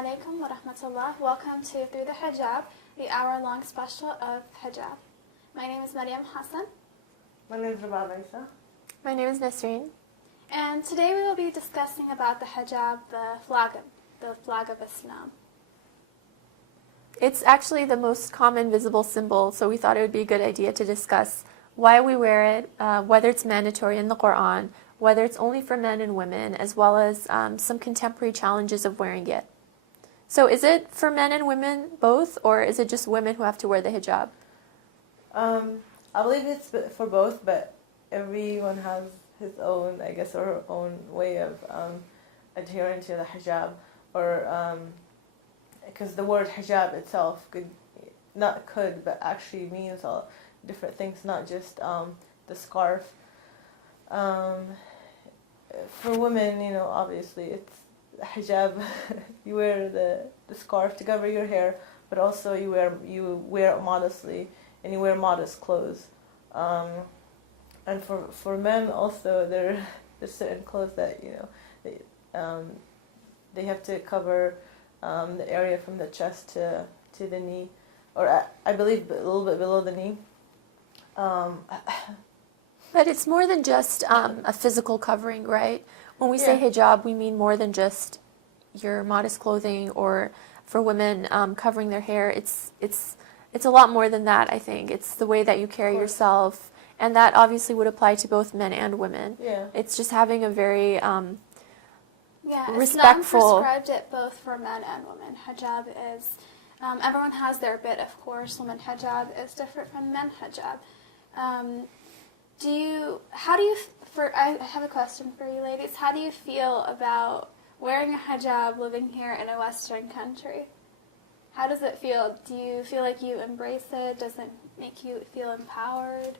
alaikum wa rahmatullah. Welcome to Through the Hijab, the hour-long special of hijab. My name is Maryam Hassan. My name is Rabab Isa. My name is Nasreen. And today we will be discussing about the hijab, the flag of Islam. It's actually the most common visible symbol, so we thought it would be a good idea to discuss why we wear it, whether it's mandatory in the Quran, whether it's only for men and women, as well as some contemporary challenges of wearing it. So is it for men and women both, or is it just women who have to wear the hijab? I believe it's for both, but everyone has his own, I guess, or her own way of adhering to the hijab, or because the word hijab itself but actually means all different things, not just the scarf. For women, obviously it's hijab. You wear the scarf to cover your hair, but also you wear it modestly, and you wear modest clothes. And for men also, there's certain clothes that they have to cover the area from the chest to the knee, or I believe a little bit below the knee. But it's more than just a physical covering, right? When we say hijab, we mean more than just your modest clothing, or for women covering their hair. It's a lot more than that, I think. It's the way that you carry yourself, and that obviously would apply to both men and women. Yeah. It's just having a very respectful. Islam prescribed it both for men and women. Hijab is, everyone has their bit, of course. Women hijab is different from men hijab. I have a question for you ladies. How do you feel about wearing a hijab living here in a Western country? How does it feel? Do you feel like you embrace it? Does it make you feel empowered?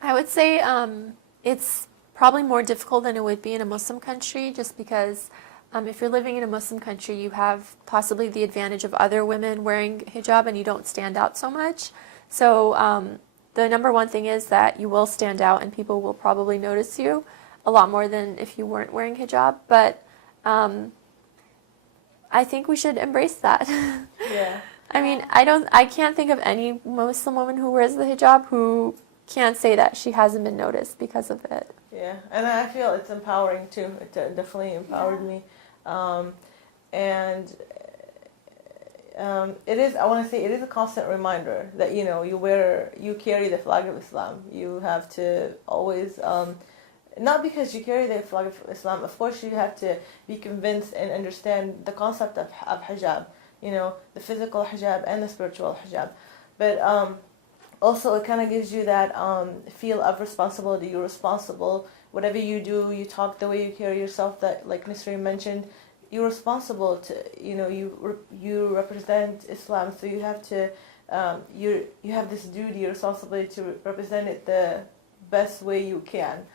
I would say it's probably more difficult than it would be in a Muslim country, just because if you're living in a Muslim country, you have possibly the advantage of other women wearing hijab and you don't stand out so much. So the number one thing is that you will stand out and people will probably notice you a lot more than if you weren't wearing hijab. But I think we should embrace that. Yeah. I mean, I can't think of any Muslim woman who wears the hijab who can't say that she hasn't been noticed because of it. Yeah, and I feel it's empowering too. It definitely empowered me, and it is. I want to say it is a constant reminder that you carry the flag of Islam. You have to always. Not because you carry the flag of Islam, of course you have to be convinced and understand the concept of hijab, the physical hijab and the spiritual hijab. But also it kind of gives you that feel of responsibility. You're responsible. Whatever you do, you talk, the way you carry yourself, that like Nisreen mentioned, you're responsible to, you represent Islam, so you have to, you have this duty, responsibility to represent it the best way you can.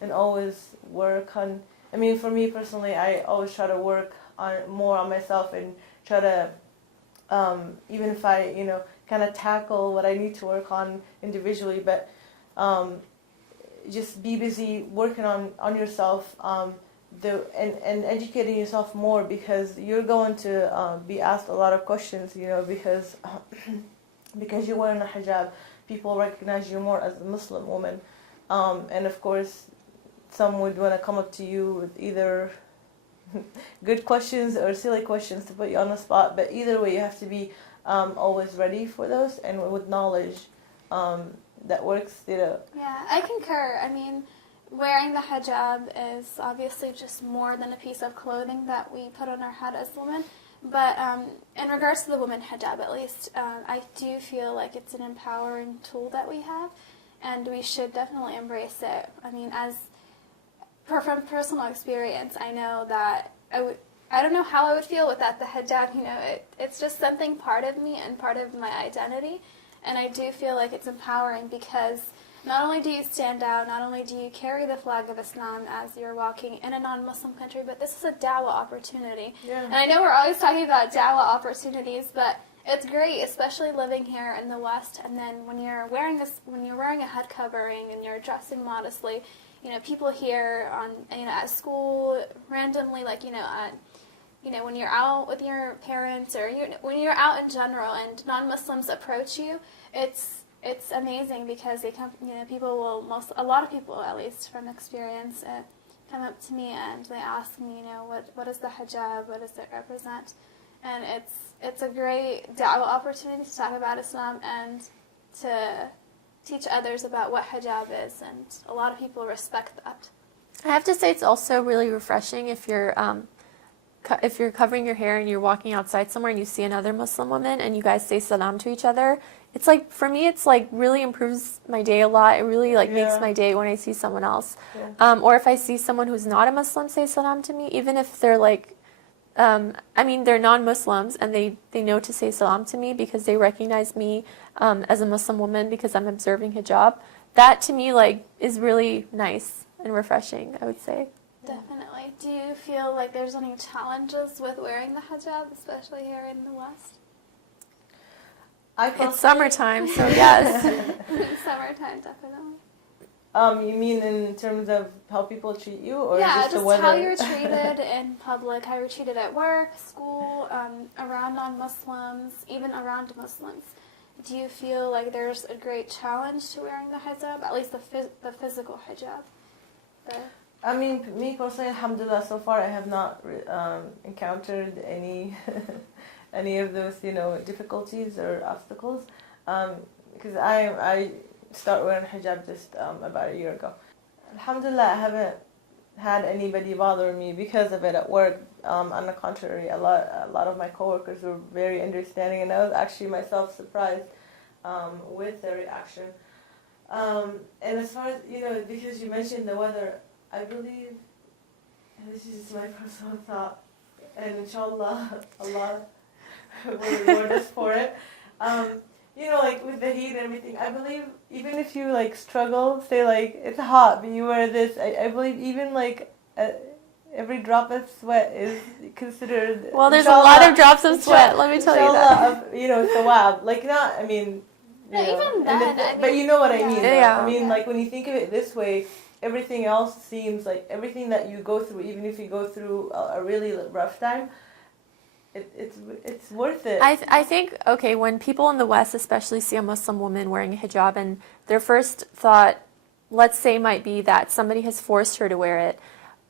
And always work on. I mean, for me personally, I always try to work more on myself and try to, even if I, kind of tackle what I need to work on individually, but just be busy working on yourself, and educating yourself more, because you're going to be asked a lot of questions, because you're wearing a hijab, people recognize you more as a Muslim woman. And of course, some would want to come up to you with either good questions or silly questions to put you on the spot. But either way, you have to be always ready for those, and with knowledge that works. Yeah, I concur. I mean, wearing the hijab is obviously just more than a piece of clothing that we put on our head as women. But in regards to the woman hijab, at least, I do feel like it's an empowering tool that we have. And we should definitely embrace it. I mean, from personal experience, I know that I don't know how I would feel without the hijab. It's just something part of me and part of my identity. And I do feel like it's empowering, because not only do you stand out, not only do you carry the flag of Islam as you're walking in a non-Muslim country, but this is a dawah opportunity. Yeah. And I know we're always talking about dawah opportunities, but it's great, especially living here in the West. And then when you're wearing a head covering and you're dressing modestly, people here at school randomly, when you're out with your parents or when you're out in general and non-Muslims approach you, it's amazing because they come, a lot of people, at least from experience, come up to me and they ask me, what is the hijab, what does it represent? And it's a great da'wah opportunity to talk about Islam and to teach others about what hijab is, and a lot of people respect that. I have to say it's also really refreshing if you're covering your hair and you're walking outside somewhere and you see another Muslim woman and you guys say salam to each other. It's like, for me, it's like really improves my day a lot. It really makes my day when I see someone else. Yeah. Or if I see someone who's not a Muslim say salam to me, even if they're like, they're non-Muslims and they know to say salam to me because they recognize me as a Muslim woman because I'm observing hijab. That to me is really nice and refreshing, I would say. Definitely. Do you feel like there's any challenges with wearing the hijab, especially here in the West? It's summertime, so yes. Summertime, definitely. You mean in terms of how people treat you, or just the just weather? how you're treated in public, how you're treated at work, school, around non-Muslims, even around Muslims. Do you feel like there's a great challenge to wearing the hijab, at least the physical hijab? Me personally, alhamdulillah, so far I have not encountered any any of those, difficulties or obstacles, because I started wearing hijab just about a year ago. Alhamdulillah, I haven't had anybody bother me because of it at work. On the contrary, a lot of my coworkers were very understanding, and I was actually myself surprised with their reaction. And as far as, because you mentioned the weather, I believe, and this is just my personal thought, and inshallah, Allah will reward us for it. With the heat and everything, I believe even if you struggle, say it's hot, but you wear this, I believe even every drop of sweat is considered. Well, there's a lot of drops of sweat. Let me tell you that. Thawab. Even then, but you know what I mean. Yeah. When you think of it this way, everything else seems like everything that you go through, even if you go through a really rough time, it's worth it. I think, okay, when people in the West especially see a Muslim woman wearing a hijab and their first thought, let's say, might be that somebody has forced her to wear it.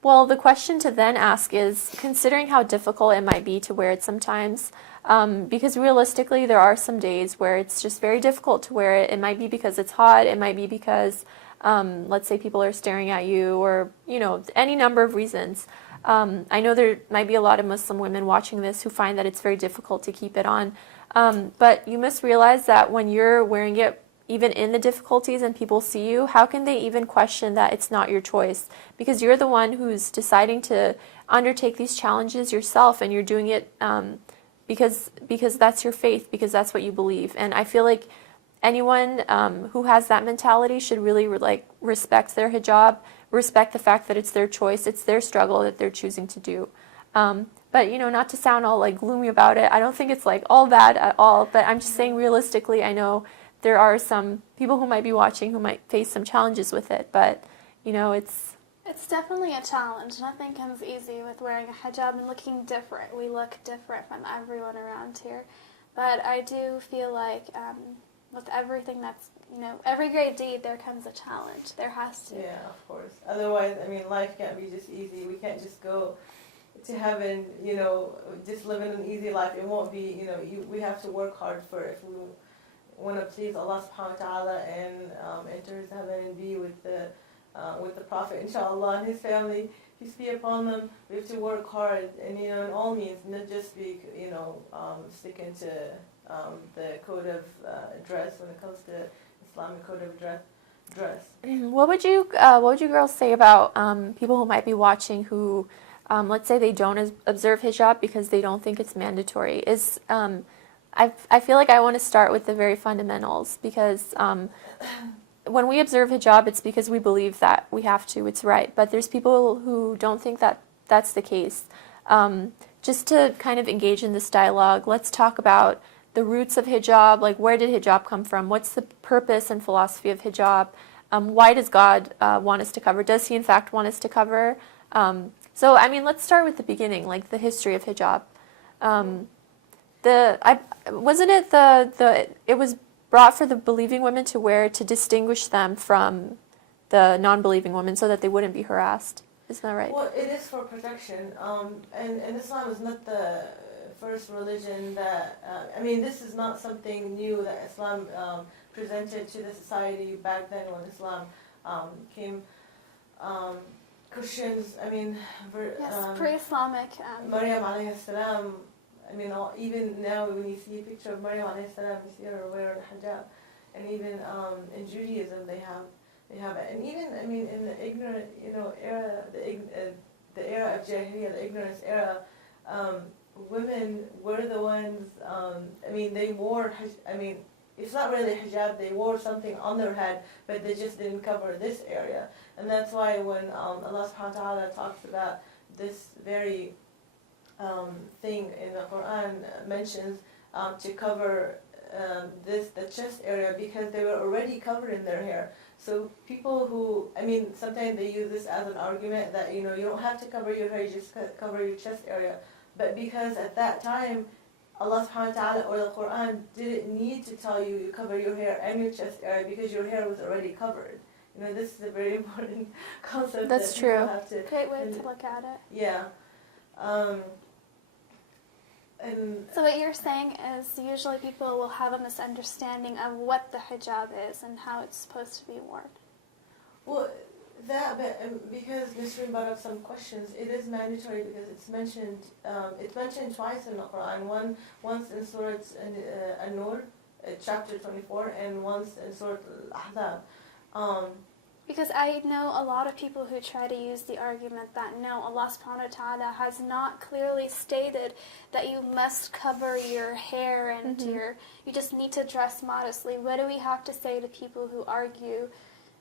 Well, the question to then ask is, considering how difficult it might be to wear it sometimes, because realistically there are some days where it's just very difficult to wear it. It might be because it's hot, it might be because, let's say, people are staring at you, or, any number of reasons. I know there might be a lot of Muslim women watching this who find that it's very difficult to keep it on. But you must realize that when you're wearing it, even in the difficulties and people see you, how can they even question that it's not your choice? Because you're the one who's deciding to undertake these challenges yourself, and you're doing it because that's your faith, because that's what you believe. And I feel like anyone who has that mentality should really respect their hijab, respect the fact that it's their choice, it's their struggle that they're choosing to do. But not to sound all gloomy about it, I don't think it's all bad at all, but I'm just saying realistically, I know there are some people who might be watching who might face some challenges with it, but it's definitely a challenge. Nothing comes easy with wearing a hijab and looking different. We look different from everyone around here. But I do feel like with everything that's, every great deed, there comes a challenge. There has to. Yeah, of course. Otherwise, life can't be just easy. We can't just go to heaven, just living an easy life. It won't be, we have to work hard for it. If we want to please Allah subhanahu wa ta'ala and enter his heaven and be with the Prophet, inshallah, and his family, peace be upon them. We have to work hard and, in all means, not just be, sticking to the code of dress when it comes to Islamic code of dress. What would you girls say about people who might be watching who, let's say they don't observe hijab because they don't think it's mandatory? I feel like I want to start with the very fundamentals, because when we observe hijab, it's because we believe that we have to, it's right. But there's people who don't think that that's the case. Just to kind of engage in this dialogue, let's talk about the roots of hijab, where did hijab come from? What's the purpose and philosophy of hijab? Why does God want us to cover? Does he in fact want us to cover? So, I mean, let's start with the beginning, like the history of hijab. Wasn't it it was brought for the believing women to wear to distinguish them from the non-believing women so that they wouldn't be harassed. Isn't that right? Well, it is for protection, and Islam is not the first religion that, I mean, this is not something new that Islam presented to the society back then when Islam came. Christians, I mean, Yes, pre-Islamic. Maryam alayhi salam, I mean, even now when you see a picture of Maryam alayhi salam, you see her wearing a hijab. And even in Judaism, they have it. And even, I mean, in the ignorant, era, the era of Jahiliyyah, the ignorance era, women were the ones, I mean, they wore, I mean, it's not really hijab, they wore something on their head, but they just didn't cover this area. And that's why when Allah subhanahu wa ta'ala talks about this very thing in the Quran, mentions to cover the chest area, because they were already covered in their hair. So people who, I mean, sometimes they use this as an argument that, you don't have to cover your hair, you just cover your chest area. But because at that time, Allah subhanahu wa ta'ala or the Quran didn't need to tell you cover your hair and your chest area because your hair was already covered. This is a very important concept. That's that true. people have to, Great way to look at it. yeah. And So what you're saying is usually people will have a misunderstanding of what the hijab is and how it's supposed to be worn. well, that, but because Nisreen brought up some questions, it is mandatory because it's mentioned twice in the Quran. Once in Surah An-Nur, chapter 24, and once in Surah Al-Ahzab. Because I know a lot of people who try to use the argument that no, Allah subhanahu wa ta'ala has not clearly stated that you must cover your hair and you just need to dress modestly. What do we have to say to people who argue,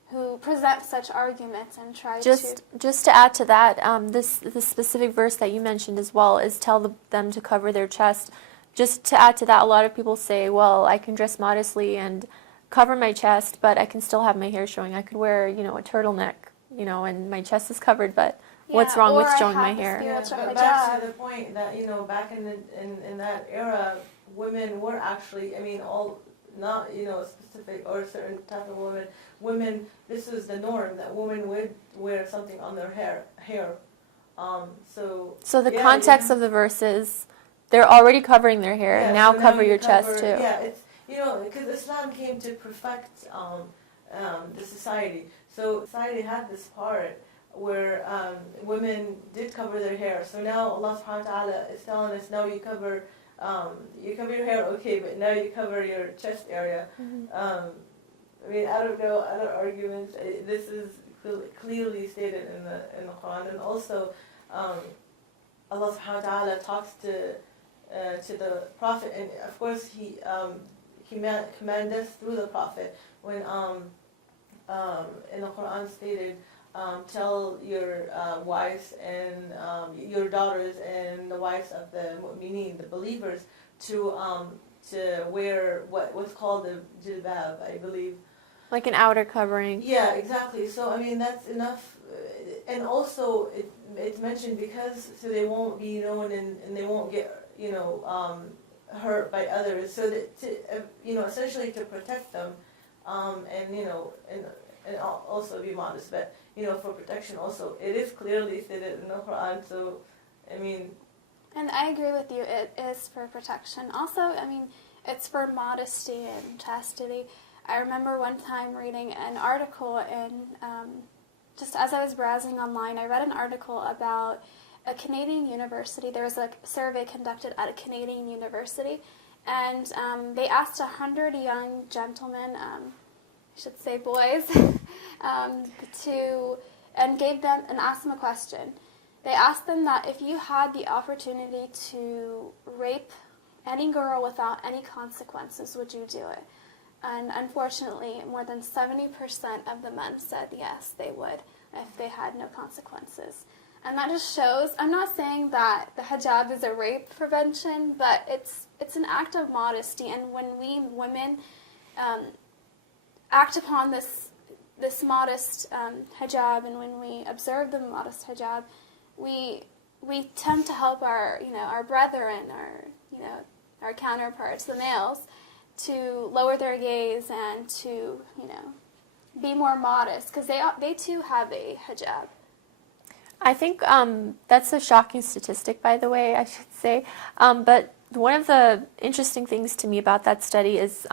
who present such arguments and try Just to add to that, this specific verse that you mentioned as well is tell them to cover their chest. Just to add to that, a lot of people say, well, I can dress modestly and cover my chest, but I can still have my hair showing. I could wear, a turtleneck, and my chest is covered, but what's wrong with showing my hair? Yeah, but back to the point that, back in that era, women were actually, I mean, all, not, specific or a certain type of women, this was the norm, that women would wear something on their hair. So the context of the verse is, they're already covering their hair, and now so cover you your chest too. Yeah, it's, because Islam came to perfect the society. So society had this part where women did cover their hair. So now Allah subhanahu wa ta'ala is telling us, now you cover your hair, okay, but now you cover your chest area. I mean, I don't know other arguments. This is clearly stated in the Quran. And also, Allah subhanahu wa ta'ala talks to the Prophet, and of course he command us through the Prophet when in the Quran stated, tell your wives and your daughters and the wives of the mu'mineen, the believers, to wear what's called the jilbab, I believe. Like an outer covering. Yeah, exactly. So I mean that's enough, and also it's mentioned because so they won't be known and they won't get hurt by others. So that essentially to protect them, and also be modest, but for protection also. It is clearly stated in the Quran. So I mean. And I agree with you. It is for protection. Also, I mean, it's for modesty and chastity. I remember one time reading an article in, just as I was browsing online, I read an article about a Canadian university. There was a survey conducted at a Canadian university, and they asked 100 young gentlemen, I should say boys, and asked them a question. They asked them that if you had the opportunity to rape any girl without any consequences, would you do it? And unfortunately, more than 70% of the men said yes, they would, if they had no consequences. And that just shows, I'm not saying that the hijab is a rape prevention, but it's an act of modesty. And when we women act upon this modest hijab, and when we observe the modest hijab, we tend to help our our brethren, our counterparts, the males, to lower their gaze and to be more modest, because they too have a hijab. I think that's a shocking statistic, by the way, I should say. But one of the interesting things to me about that study is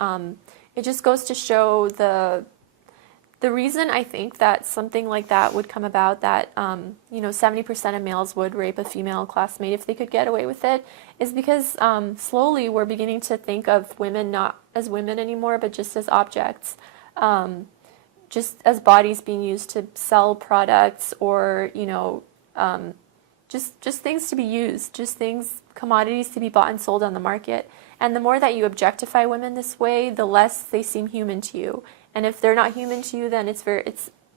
it just goes to show the reason I think that something like that would come about, that 70% of males would rape a female classmate if they could get away with it, is because slowly we're beginning to think of women not as women anymore, but just as objects. Just as bodies being used to sell products, or just things to be used, just commodities to be bought and sold on the market. And the more that you objectify women this way, the less they seem human to you. And if they're not human to you, then it's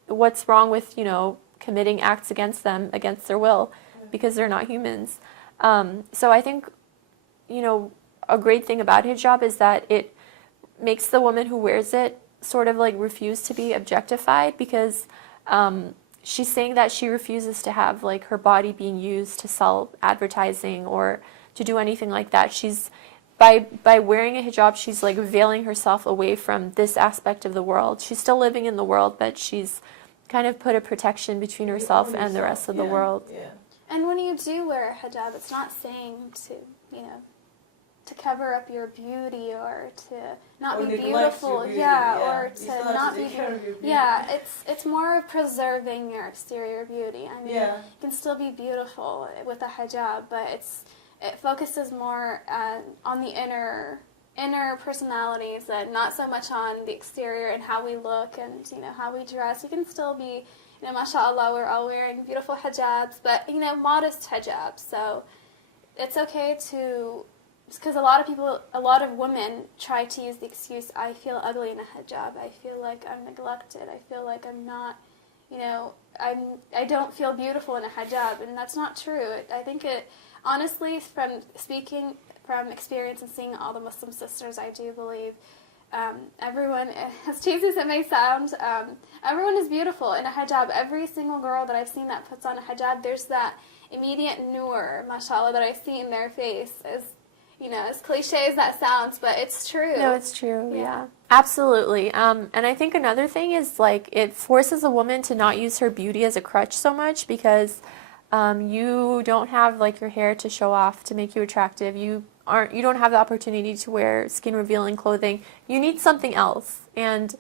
what's wrong with committing acts against them against their will, because they're not humans. So I think a great thing about hijab is that it makes the woman who wears it sort of like refuse to be objectified, because she's saying that she refuses to have like her body being used to sell advertising or to do anything like that. She's by wearing a hijab, she's like veiling herself away from this aspect of the world. She's still living in the world, but she's kind of put a protection between herself and the rest of the world. Yeah. And when you do wear a hijab, it's not saying to to cover up your beauty or to not be beautiful, or to not be it's more of preserving your exterior beauty. I mean, you can still be beautiful with a hijab, but it focuses more on the inner personalities and not so much on the exterior and how we look and how we dress. You can still be, mashallah, we're all wearing beautiful hijabs, but modest hijabs. So it's okay to, because a lot of women try to use the excuse, I feel ugly in a hijab, I feel like I'm neglected, I feel like I'm not, I don't feel beautiful in a hijab, and that's not true. I think honestly, from speaking from experience and seeing all the Muslim sisters, I do believe everyone, as cheesy as it may sound, everyone is beautiful in a hijab. Every single girl that I've seen that puts on a hijab, there's that immediate nur, mashallah, that I see in their face. As cliche as that sounds, but it's true. No, it's true, yeah. Absolutely. And I think another thing is, like, it forces a woman to not use her beauty as a crutch so much, because you don't have, like, your hair to show off to make you attractive. You don't have the opportunity to wear skin-revealing clothing. You need something else. And,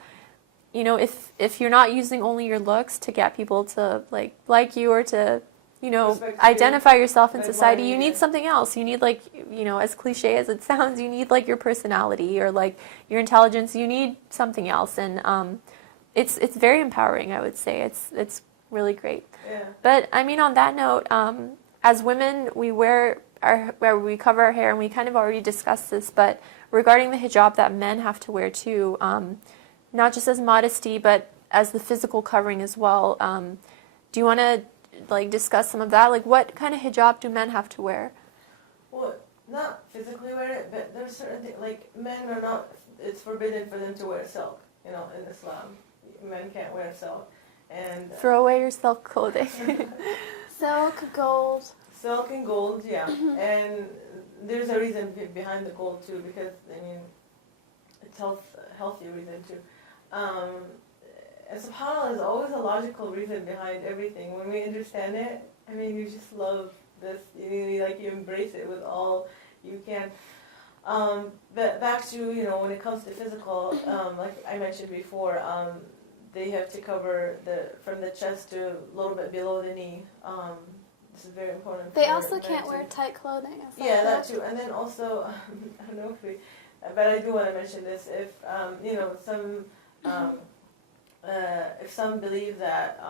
if you're not using only your looks to get people to, like you or to identify yourself in society, you need something else. You need, like, as cliche as it sounds, you need, like, your personality or, like, your intelligence. You need something else, and it's very empowering, I would say. It's really great. Yeah. But I mean, on that note, as women, we we cover our hair, and we kind of already discussed this. But regarding the hijab that men have to wear too, not just as modesty, but as the physical covering as well. Do you want to discuss some of that? Like, what kind of hijab do men have to wear? Well, not physically wear it, but there's certain things, like, men are not, it's forbidden for them to wear silk, in Islam. Men can't wear silk. And throw away your silk clothing. Silk, gold. Silk and gold, yeah. And there's a reason behind the gold, too, because, it's healthy reason, too. And subhanAllah, there's always a logical reason behind everything. When we understand it, you just love this. You embrace it with all you can. But back to, when it comes to physical, like I mentioned before, they have to cover from the chest to a little bit below the knee. This is very important. They also can't wear tight clothing. Yeah, that too. And then also, I don't know but I do want to mention this. If if some believe that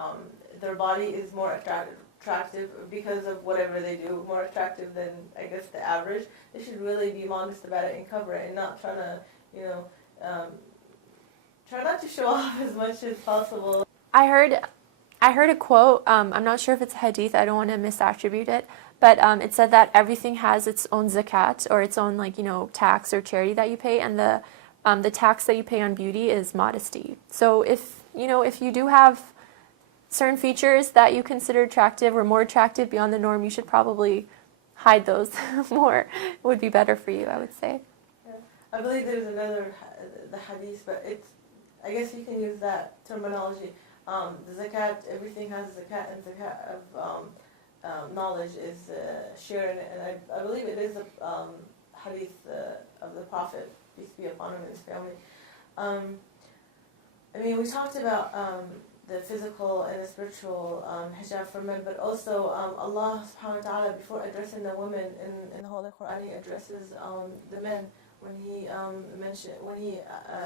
their body is more attractive because of whatever they do, more attractive than, I guess, the average, they should really be modest about it and cover it, and not try to, try not to show off as much as possible. I heard a quote, I'm not sure if it's a hadith, I don't want to misattribute it, but it said that everything has its own zakat, or its own, tax or charity that you pay, and the tax that you pay on beauty is modesty. So if you do have certain features that you consider attractive or more attractive beyond the norm, you should probably hide those more. It would be better for you, I would say. Yeah. I believe there's another, the hadith, but it's, I guess you can use that terminology. The zakat, everything has zakat, and zakat of knowledge is sharing it. And I believe it is a hadith of the Prophet, peace be upon him and his family. I mean, we talked about the physical and the spiritual hijab for men, but also Allah subhanahu wa ta'ala, before addressing the women in the Holy Quran, He addresses the men when He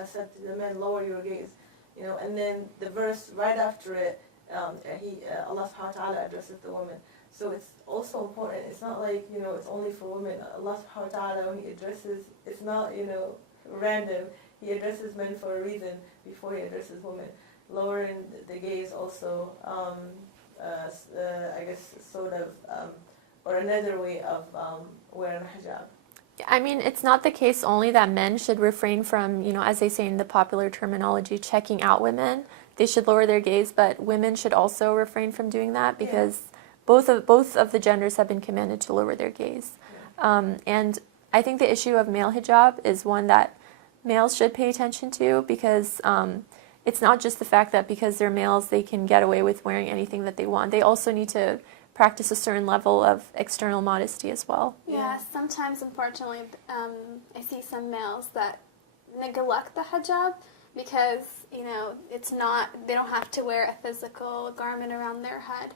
said to the men, lower your gaze, you know, and then the verse right after it, Allah subhanahu wa ta'ala addresses the women. So it's also important. It's not like, you know, it's only for women. Allah subhanahu wa ta'ala, when He addresses, it's not, you know, random. He addresses men for a reason before He addresses women. Lowering the gaze also, I guess, sort of, or another way of wearing a hijab. I mean, it's not the case only that men should refrain from, you know, as they say in the popular terminology, checking out women. They should lower their gaze, but women should also refrain from doing that because both of the genders have been commanded to lower their gaze. And I think the issue of male hijab is one that males should pay attention to because it's not just the fact that because they're males they can get away with wearing anything that they want. They also need to practice a certain level of external modesty as well. Yeah, sometimes, unfortunately, I see some males that neglect the hijab because, you know, it's not, they don't have to wear a physical garment around their head.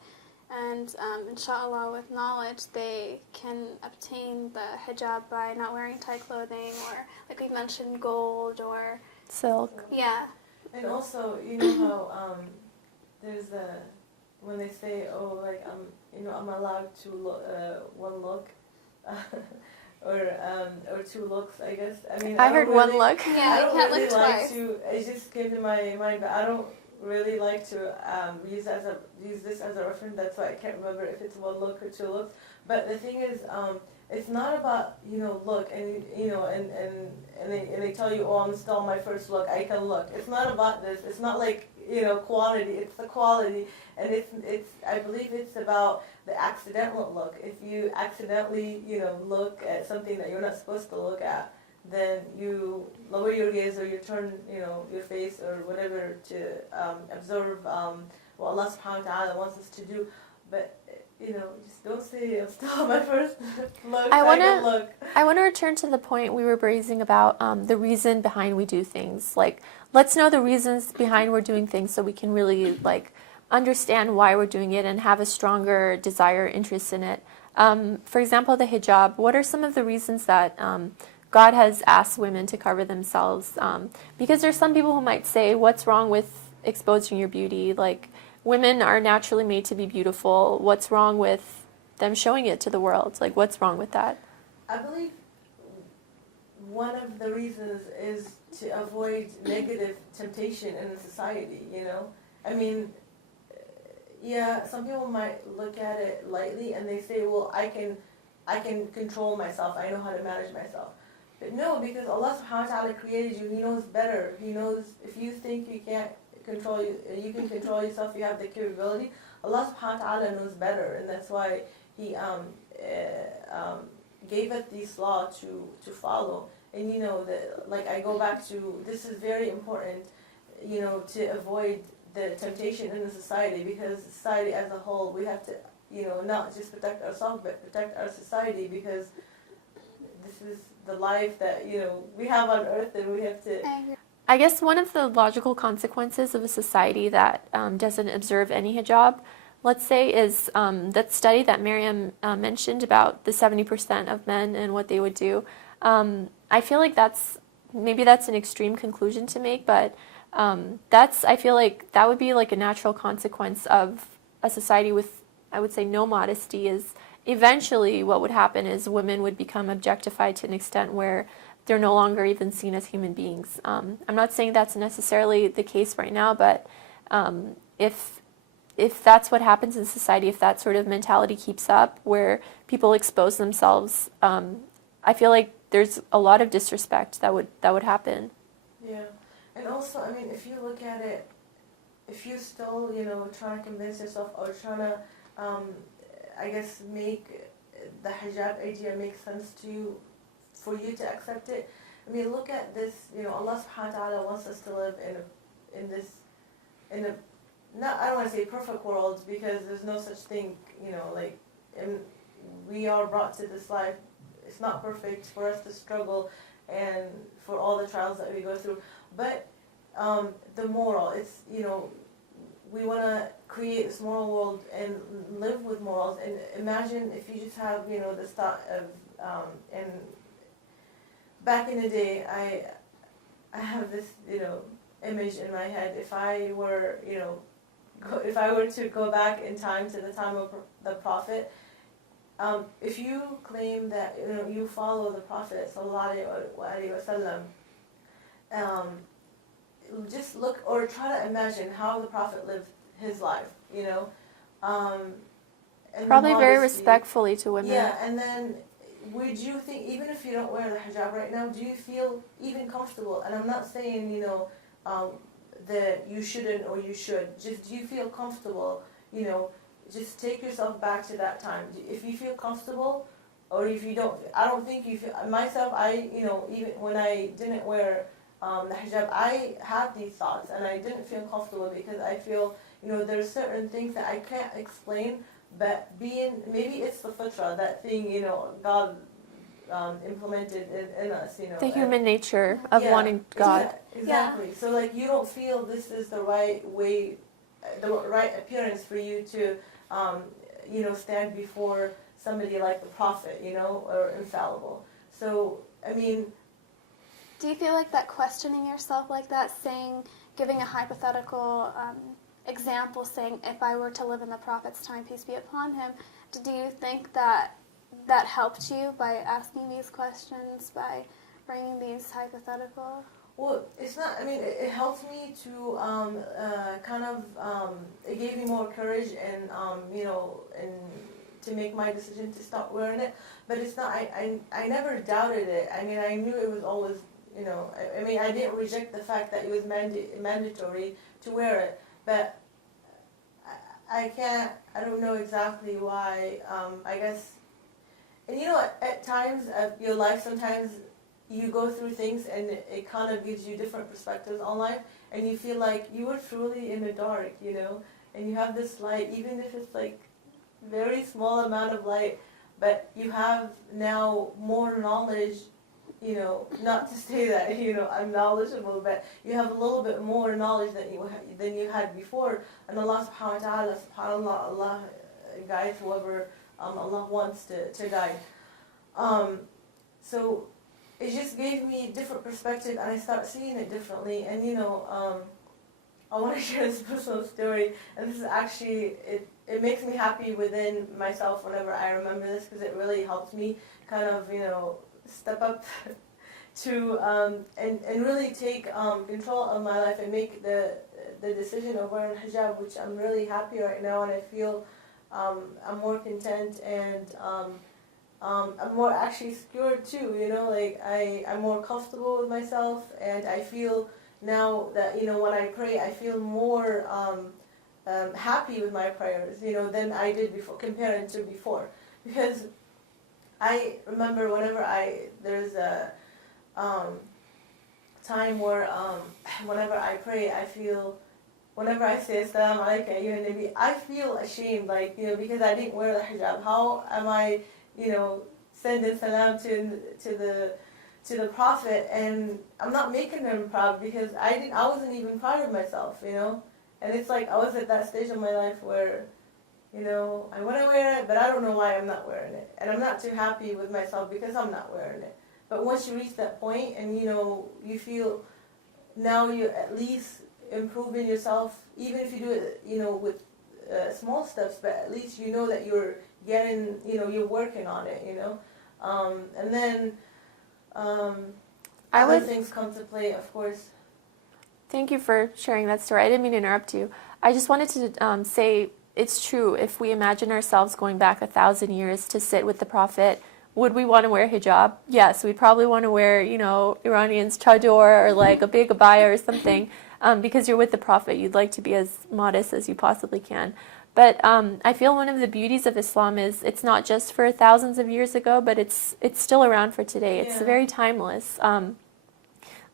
And inshallah, with knowledge, they can obtain the hijab by not wearing tight clothing or, like we mentioned, gold or Silk. Yeah. And also, you know how there's when they say, oh, like I'm allowed to look, one look, or two looks, I guess. I mean, I heard one look. Yeah, I you don't can't really look like twice. to. It just came to my mind, but I don't really like to use this as a reference. That's why I can't remember if it's one look or two looks. But the thing is, it's not about, you know, look and, you know, and they tell you, oh, I'm still on my first look, I can look. It's not about this. It's not like, you know, quantity. It's the quality, and it's I believe it's about the accidental look. If you accidentally, you know, look at something that you're not supposed to look at, then you lower your gaze or you turn, you know, your face or whatever to observe what Allah subhanahu wa ta'ala wants us to do. But, you know, just don't say I'm still on my first look. I want to return to the point we were raising about the reason behind we do things. Like, let's know the reasons behind we're doing things so we can really, like, understand why we're doing it and have a stronger desire, interest in it. For example, the hijab. What are some of the reasons that God has asked women to cover themselves? Because there's some people who might say, what's wrong with exposing your beauty? Like, women are naturally made to be beautiful. What's wrong with them showing it to the world? Like, what's wrong with that? I believe one of the reasons is to avoid negative temptation in the society, you know? I mean, yeah, some people might look at it lightly and they say, well, I can control myself. I know how to manage myself. But no, because Allah subhanahu wa ta'ala created you. He knows better. He knows if you think you can't control you can control yourself, you have the capability. Allah subhanahu wa ta'ala knows better, and that's why He gave us this law to follow. And you know, like I go back to, this is very important, you know, to avoid the temptation in the society, because society as a whole, we have to, you know, not just protect ourselves, but protect our society, because this is the life that, you know, we have on earth, and we have to. I guess one of the logical consequences of a society that doesn't observe any hijab, let's say, is that study that Miriam mentioned about the 70% of men and what they would do. I feel like that's an extreme conclusion to make, but I feel like that would be like a natural consequence of a society with, I would say, no modesty. Is eventually what would happen is women would become objectified to an extent where they're no longer even seen as human beings. I'm not saying that's necessarily the case right now, but if that's what happens in society, if that sort of mentality keeps up, where people expose themselves, I feel like there's a lot of disrespect that would happen. Yeah, and also, I mean, if you look at it, if you still, trying to convince yourself or trying to, I guess, make the hijab idea make sense to you, for you to accept it. I mean, look at this. Allah Subhanahu wa Taala wants us to live in a not, I don't want to say perfect world, because there's no such thing. And we are brought to this life. It's not perfect for us to struggle and for all the trials that we go through. But the moral, it's, we want to create this moral world and live with morals. And imagine if you just have, this thought of, and back in the day, I have this, image in my head. If I were, if I were to go back in time to the time of the Prophet, if you claim that you follow the Prophet sallallahu alaihi wasallam, just look or try to imagine how the Prophet lived his life. And Probably very modesty. respectfully to women. Yeah, and then would you think, even if you don't wear the hijab right now, do you feel even comfortable? And I'm not saying that you shouldn't or you should. Just, do you feel comfortable? Just take yourself back to that time. If you feel comfortable, or if you don't, I don't think you feel. Myself, even when I didn't wear the hijab, I had these thoughts, and I didn't feel comfortable because I feel, there's certain things that I can't explain, but maybe it's the fitra, that thing, God implemented in us, The human nature of wanting God. Exactly. So, you don't feel this is the right way, the right appearance for you to, stand before somebody like the Prophet, or infallible. So, I mean... Do you feel like that questioning yourself like that, giving a hypothetical example, saying, if I were to live in the Prophet's time, peace be upon him, do you think that helped you by asking these questions, by bringing these hypothetical? Well, it's not, it helped me to it gave me more courage and, and to make my decision to stop wearing it. But it's not, I never doubted it. I knew it was always, I didn't reject the fact that it was mandatory to wear it. But I don't know exactly why, I guess. And at times of your life, sometimes you go through things and it kind of gives you different perspectives on life, and you feel like you were truly in the dark, and you have this light, even if it's very small amount of light, but you have now more knowledge, not to say that, I'm knowledgeable, but you have a little bit more knowledge than you had before, and Allah subhanahu wa ta'ala, subhanallah, Allah guides whoever Allah wants to guide. So it just gave me a different perspective, and I started seeing it differently. And I want to share this personal story, and this is actually, it makes me happy within myself whenever I remember this, because it really helps me kind of, step up to and really take control of my life and make the decision of wearing hijab, which I'm really happy right now, and I feel I'm more content, and I'm more actually secure too, I'm more comfortable with myself, and I feel now that, when I pray, I feel more happy with my prayers, than I did before, compared to before. Because I remember whenever there's a time where whenever I pray, whenever I say Assalamu alaikum ayyuhan nabi, I feel ashamed, because I didn't wear the hijab. How am I, sending salam to the Prophet, and I'm not making him proud, because I wasn't even proud of myself, And it's I was at that stage of my life where, I want to wear it, but I don't know why I'm not wearing it. And I'm not too happy with myself because I'm not wearing it. But once you reach that point and, you feel now you're at least improving yourself, even if you do it, with small steps, but at least you know that you're getting, you're working on it, And then other things come to play, of course. Thank you for sharing that story. I didn't mean to interrupt you. I just wanted to say it's true. If we imagine ourselves going back 1,000 years to sit with the Prophet, would we want to wear hijab? Yes, we'd probably want to wear, Iranians chador or a big abaya or something. because you're with the Prophet. You'd like to be as modest as you possibly can. But I feel one of the beauties of Islam is it's not just for thousands of years ago, but it's still around for today. It's very timeless.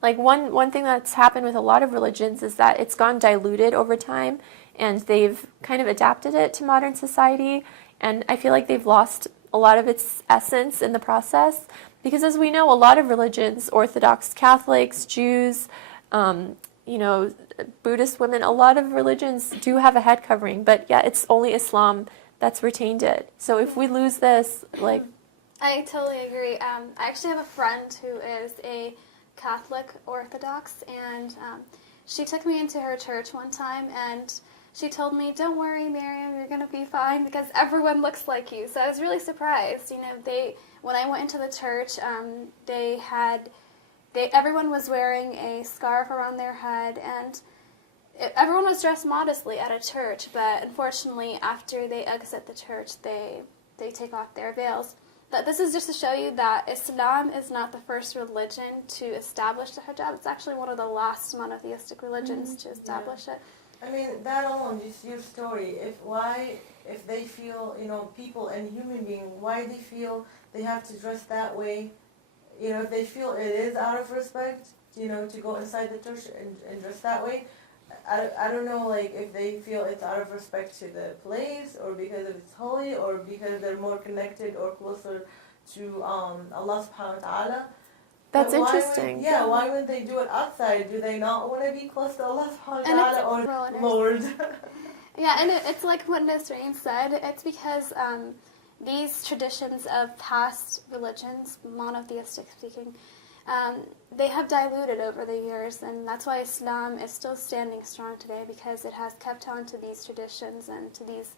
Like one thing that's happened with a lot of religions is that it's gone diluted over time, and they've kind of adapted it to modern society. And I feel like they've lost a lot of its essence in the process, because as we know, a lot of religions, Orthodox Catholics, Jews, Buddhist women, a lot of religions do have a head covering, but yeah, it's only Islam that's retained it. So if we lose this, like... I totally agree. I actually have a friend who is a Catholic Orthodox, and she took me into her church one time, and she told me, "Don't worry, Miriam, you're going to be fine because everyone looks like you." So I was really surprised. When I went into the church, everyone was wearing a scarf around their head, and everyone was dressed modestly at a church, but unfortunately, after they exit the church, they take off their veils. But this is just to show you that Islam is not the first religion to establish the hijab. It's actually one of the last monotheistic religions to establish it. I mean, that alone, just your story. If they feel, people and human being, why they feel they have to dress that way, if they feel it is out of respect, to go inside the church and dress that way, I don't know, like, if they feel it's out of respect to the place, or because it's holy, or because they're more connected or closer to Allah subhanahu wa ta'ala. That's But interesting. why would they do it outside? Do they not want to be close to Allah subhanahu wa ta'ala, or Lord? Yeah, and it's like what Nasreen said. It's because these traditions of past religions, monotheistic speaking, they have diluted over the years, and that's why Islam is still standing strong today, because it has kept on to these traditions and to these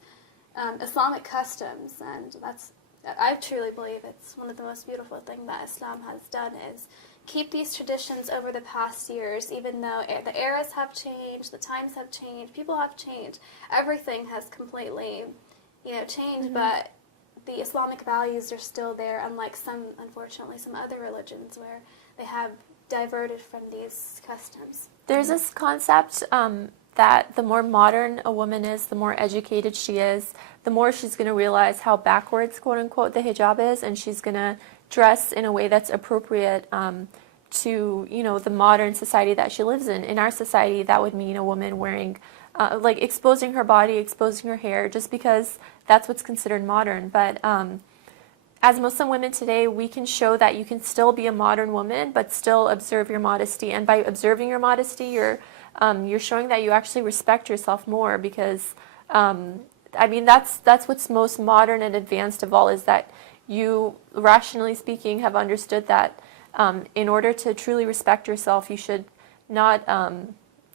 Islamic customs, and I truly believe it's one of the most beautiful things that Islam has done is keep these traditions over the past years, even though the eras have changed, the times have changed, people have changed, everything has completely, changed, but the Islamic values are still there, unlike unfortunately, some other religions where they have diverted from these customs. There's this concept that the more modern a woman is, the more educated she is, the more she's going to realize how backwards, quote unquote, the hijab is, and she's going to dress in a way that's appropriate to, the modern society that she lives in. In our society, that would mean a woman wearing, exposing her body, exposing her hair, just because that's what's considered modern. But as Muslim women today, we can show that you can still be a modern woman, but still observe your modesty. And by observing your modesty, you're showing that you actually respect yourself more, because, that's what's most modern and advanced of all, is that you, rationally speaking, have understood that in order to truly respect yourself, you should not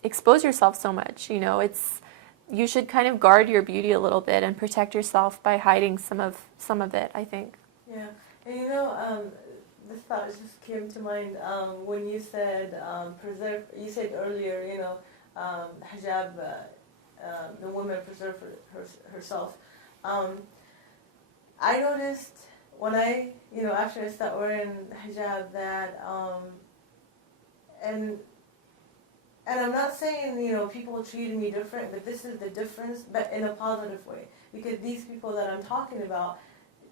expose yourself so much. You should kind of guard your beauty a little bit and protect yourself by hiding some of it, I think. Yeah, and this thought just came to mind when you said preserve. You said earlier, hijab, the woman preserve herself. I noticed when after I started wearing hijab that, and I'm not saying, people treated me different, but this is the difference, but in a positive way, because these people that I'm talking about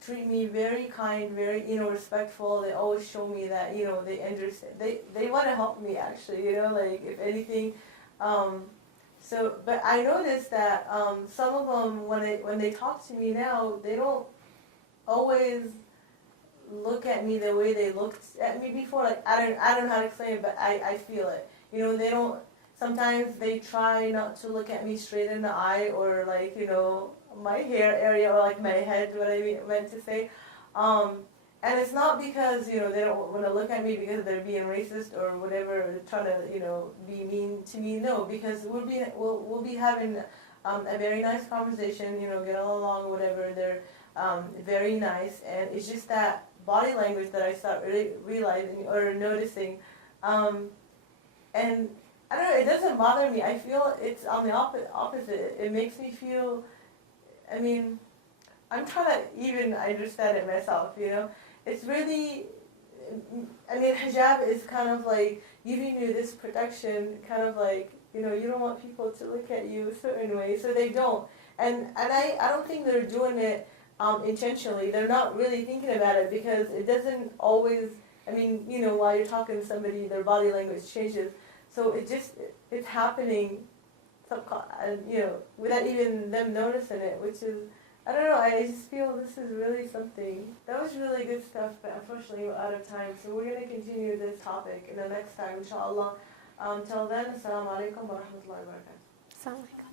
treat me very kind, very, respectful. They always show me that, they understand. They want to help me, actually, if anything. But I noticed that some of them, when they talk to me now, they don't always look at me the way they looked at me before. Like, I don't know how to explain it, but I feel it. They don't. Sometimes they try not to look at me straight in the eye, or my hair area, or my head, what I meant to say. And it's not because, they don't want to look at me because they're being racist or whatever, trying to, be mean to me. No, because we'll be having a very nice conversation, get along, whatever. They're very nice, and it's just that body language that I start realizing or noticing. And I don't know, it doesn't bother me. I feel it's on the opposite. It makes me feel, I'm trying to even understand it myself, It's really, hijab is kind of like giving you this protection, kind of like You know, you don't want people to look at you a certain way, so they don't. And I don't think they're doing it intentionally. They're not really thinking about it because it doesn't always, I mean, you know, while you're talking to somebody, their body language changes. So it's happening, you know, without even them noticing it, which is, I don't know, I just feel this is really something. That was really good stuff, but unfortunately we're out of time. So we're going to continue this topic in the next time, inshallah. Till then, assalamu alaikum wa rahmatullahi wa barakatuh. Assalamu alaikum.